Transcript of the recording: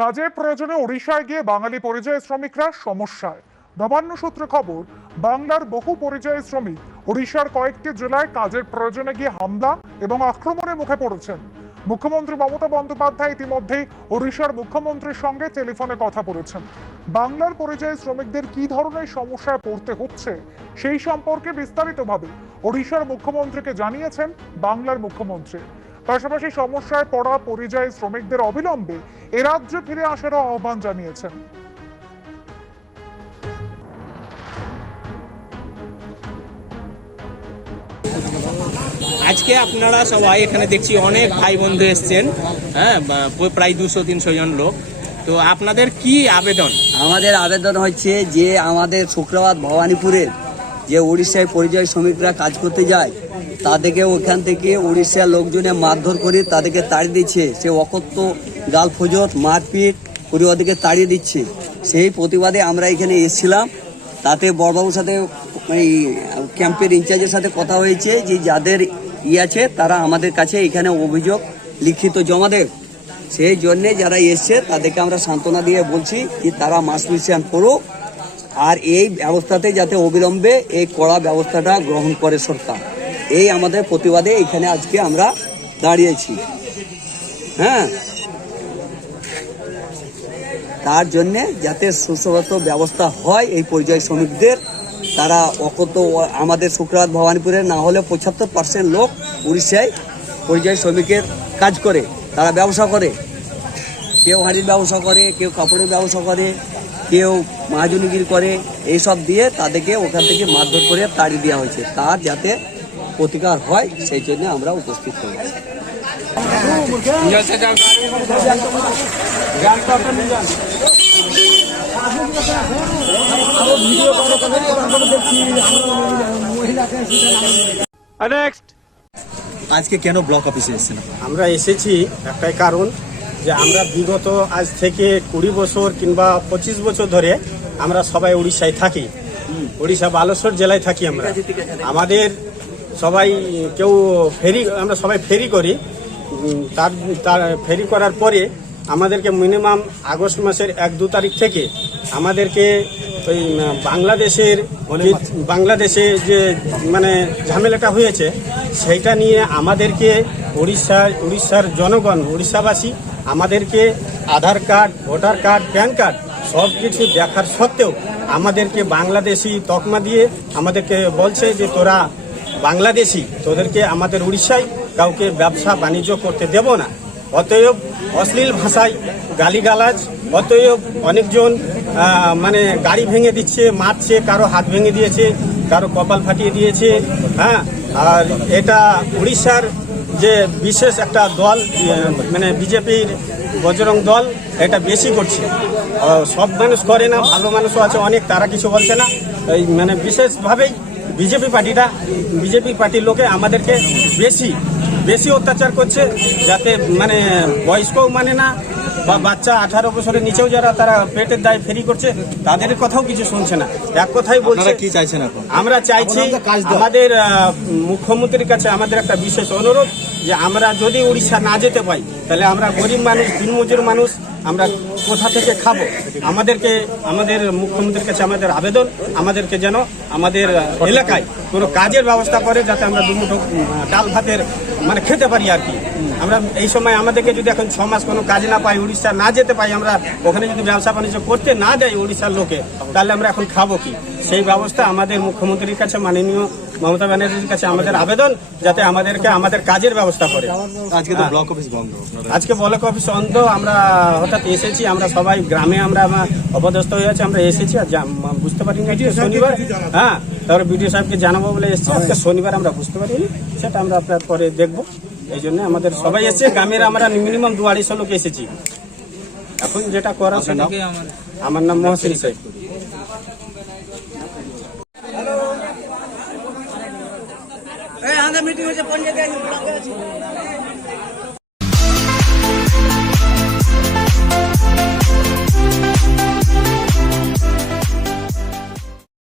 কাজের প্রয়োজনে ওড়িশায় গিয়ে বাঙালি পরিযায়ী শ্রমিকরা সমস্যায়। নবান্ন সূত্রে খবর, বাংলার বহু পরিযায়ী শ্রমিক ওড়িশার কয়েকটি জেলায় কাজের প্রয়োজনে গিয়ে হামলা এবং আক্রমণের মুখে পড়েছেন। মুখ্যমন্ত্রী মমতা বন্দ্যোপাধ্যায় ইতিমধ্যেই ওড়িশার মুখ্যমন্ত্রীর সঙ্গে টেলিফোনে কথা বলেছেন। বাংলার পরিযায়ী শ্রমিকদের কি ধরনের সমস্যায় পড়তে হচ্ছে সেই সম্পর্কে বিস্তারিতভাবে ওড়িশার মুখ্যমন্ত্রীকে জানিয়েছেন বাংলার মুখ্যমন্ত্রী। পাশাপাশি সমস্যায় পড়া পরিযায়ী শ্রমিকদের অবিলম্বে এ রাজ্যে ফিরে আসারও আহ্বান জানিয়েছেন। আজকে আপনারা সবাই এখানে দেখছি অনেক ভাই বন্ধু এসছেন, হ্যাঁ, প্রায় 200-300 জন লোক। তো আপনাদের কি আবেদন? আমাদের আবেদন হচ্ছে যে আমাদের শুক্রবার ভবানীপুরের যে উড়িষ্যায় পরিযায়ী শ্রমিকরা কাজ করতে যায় তাদেরকে ওখান থেকে উড়িষ্যার লোকজনে মারধর করে তাদেরকে তাড়িয়ে দিচ্ছে। সে অকথ্য গাল ফজত মারপিট করে ওদেরকে তাড়িয়ে দিচ্ছে। সেই প্রতিবাদে আমরা এখানে এসেছিলাম। তাতে বড়বাবুর সাথে এই ক্যাম্পের ইনচার্জের সাথে কথা হয়েছে যে যাদের আছে তারা আমাদের কাছে এখানে অভিযোগ লিখিত জমা দেয়। সেই জন্যে যারা এসছে তাদেরকে আমরা সান্ত্বনা দিয়ে বলছি যে তারা মাস মিশন করুক, আর এই ব্যবস্থাতে যাতে অবিলম্বে এই কড়া ব্যবস্থাটা গ্রহণ করে সরকার। এই আমাদের প্রতিবাদে এখানে আজকে আমরা দাঁড়িয়েছি। হ্যাঁ, তার জন্যে যাতে সুসংহত ব্যবস্থা হয় এই পরিযায়ী শ্রমিকদের। তারা অকত আমাদের শুক্রবার ভবানীপুরের না হলে 75% লোক উড়িষ্যায় পরিযায়ী শ্রমিকের কাজ করে, তারা ব্যবসা করে। কেউ হাঁড়ির ব্যবসা করে, কেউ কাপড়ের ব্যবসা করে, কেউ মহাজনীগিরি করে। এইসব দিয়ে তাদেরকে ওখান থেকে মারধর করে তাড়িয়ে দেওয়া হয়েছে। তার যাতে প্রতিকার হয় সেই জন্য আমরা উপস্থিত হয়েছি। আজকে কেন ব্লক অফিসে এসেছেন? আমরা এসেছি একটাই কারণ, যে আমরা বিগত আজ থেকে 20 বছর কিংবা 25 বছর ধরে আমরা সবাই উড়িষ্যায় থাকি। উড়িষ্যা বালেশ্বর জেলায় থাকি আমরা। আমাদের সবাই কেউ ফেরি, আমরা সবাই ফেরি করি। তার ফেরি করার পরে আমাদেরকে মিনিমাম আগস্ট মাসের 1-2 তারিখ থেকে আমাদেরকে ওই বাংলাদেশে যে মানে ঝামেলাটা হয়েছে সেইটা নিয়ে আমাদেরকে উড়িষ্যার জনগণ, উড়িষ্যাবাসী আমাদেরকে Aadhaar card, voter card, PAN card সব কিছু দেখার সত্ত্বেও আমাদেরকে বাংলাদেশি তকমা দিয়ে আমাদেরকে বলছে যে তোরা বাংলাদেশি, তোদেরকে আমাদের উড়িষ্যায় কাউকে ব্যবসা বাণিজ্য করতে দেব না। অতএব অশ্লীল ভাষায় গালিগালাজ, অতএব অনেকজন মানে গাড়ি ভেঙে দিচ্ছে, মারছে, কারো হাত ভেঙে দিয়েছে, কারো কপাল ফাটিয়ে দিয়েছে। হ্যাঁ, আর এটা উড়িষ্যার যে বিশেষ একটা দল মানে বিজেপির বজরং দল এটা বেশি করছে। সব মানুষ করে না, ভালো মানুষও আছে অনেক, তারা কিছু বলছে না। এই মানে বিশেষভাবেই বিজেপি পার্টির লোকে আমাদেরকে বেশি অত্যাচার করছে, যাতে মানে বয়স্কও মানে না, বা বাচ্চা 18 বছরের নিচেও যারা তারা পেটের দায়ে ফেরি করছে তাদের কথাও কিছু শুনছে না। এক কথাই বলছে। কি চাইছেন এখন? আমরা চাইছি আমাদের মুখ্যমন্ত্রীর কাছে আমাদের একটা বিশেষ অনুরোধ, যে আমরা যদি উড়িষ্যা না যেতে পাই তাহলে আমরা গরিব মানুষ, দিনমজুর মানুষ, আমরা কোথা থেকে খাবো? আমাদের মুখ্যমন্ত্রীর কাছে আমাদের আবেদন, আমাদেরকে যেন আমাদের এলাকায় কোনো কাজের ব্যবস্থা করে, যাতে আমরা দুমুঠো ডাল ভাতের মানে খেতে পারি আর কি। আমরা এই সময় আমাদেরকে যদি এখন 6 মাস কোনো কাজ না পাই, উড়িষ্যা না যেতে পাই, আমরা ওখানে যদি ব্যবসা বাণিজ্য করতে না দেয় উড়িষ্যার লোকে, তাহলে আমরা এখন খাবো কি? সেই ব্যবস্থা আমাদের মুখ্যমন্ত্রীর কাছে, মাননীয় মমতা ব্যানার্জির কাছে আমাদের আবেদন, যাতে আমাদেরকে আমাদের কাজের ব্যবস্থা করে। আজকে তো ব্লক অফিস বন্ধ। আজকে ব্লক অফিস বন্ধ। আমরা হঠাৎ এসেছি, আমরা সবাই গ্রামে আমরা অপদস্থ হয়ে আছি, আমরা এসেছি আর বুঝতে পারিনি শনিবার। হ্যাঁ, তারপরে বিডিও সাহেবকে জানাবো বলে এসেছি। আজকে শনিবার আমরা বুঝতে পারিনি, সেটা আমরা আপনার পরে দেখবো। এই জন্য আমাদের সবাই এসেছে, গ্রামের আমরা মিনিমাম 200-250 লোক এসেছি। এখন যেটা করা, আমার নাম মহসিন শেখ। মিটিং হচ্ছে